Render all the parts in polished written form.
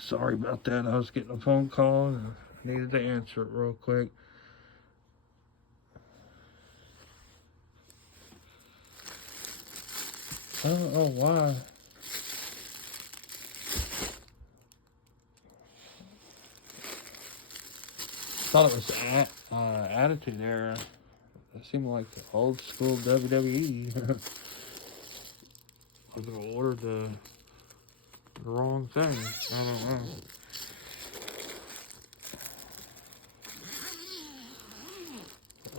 Sorry about that. I was getting a phone call and I needed to answer it real quick. I don't know why. Thought it was Attitude Era. It seemed like the old school WWE. I ordered the wrong thing. I don't know.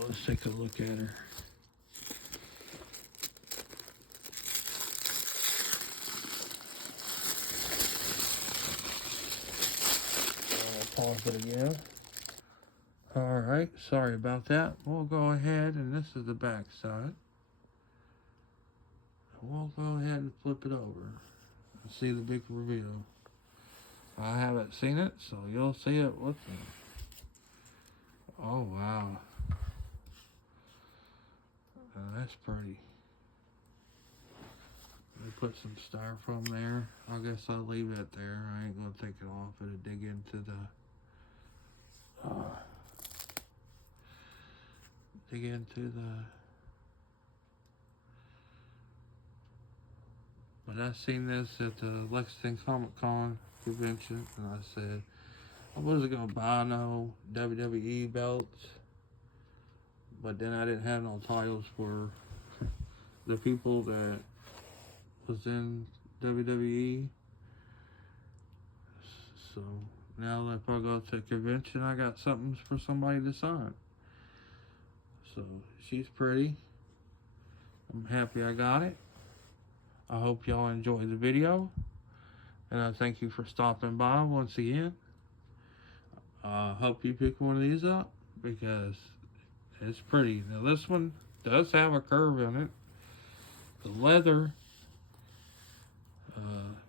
Let's take a look at her. I'll pause it again. Alright, sorry about that. We'll go ahead, and this is the back side. We'll go ahead and flip it over and see the big reveal. I haven't seen it, so you'll see it with me. Oh, wow. That's pretty. Let me put some styrofoam there. I guess I'll leave it there. I ain't gonna take it off. It'll dig into the but I seen this at the Lexington Comic Con convention, and I said I wasn't gonna buy no WWE belts, but then I didn't have no titles for the people that was in WWE. So now if I go to a convention, I got something for somebody to sign. So she's pretty. I'm happy I got it. I hope y'all enjoyed the video, and I thank you for stopping by once again. I hope you pick one of these up because it's pretty. Now this one does have a curve in it. The leather,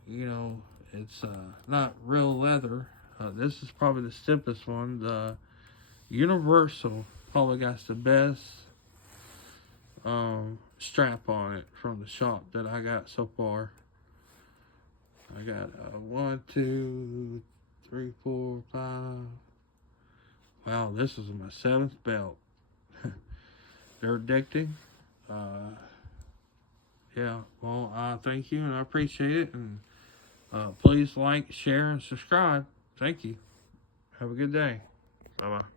you know, it's not real leather. This is probably the stiffest one. The Universal probably got the best strap on it from the shop that I got so far. I got 1, 2, 3, 4, 5. Wow, this is my 7th belt. They're addicting. Yeah, well, thank you, and I appreciate it. And please like, share, and subscribe. Thank you. Have a good day. Bye-bye.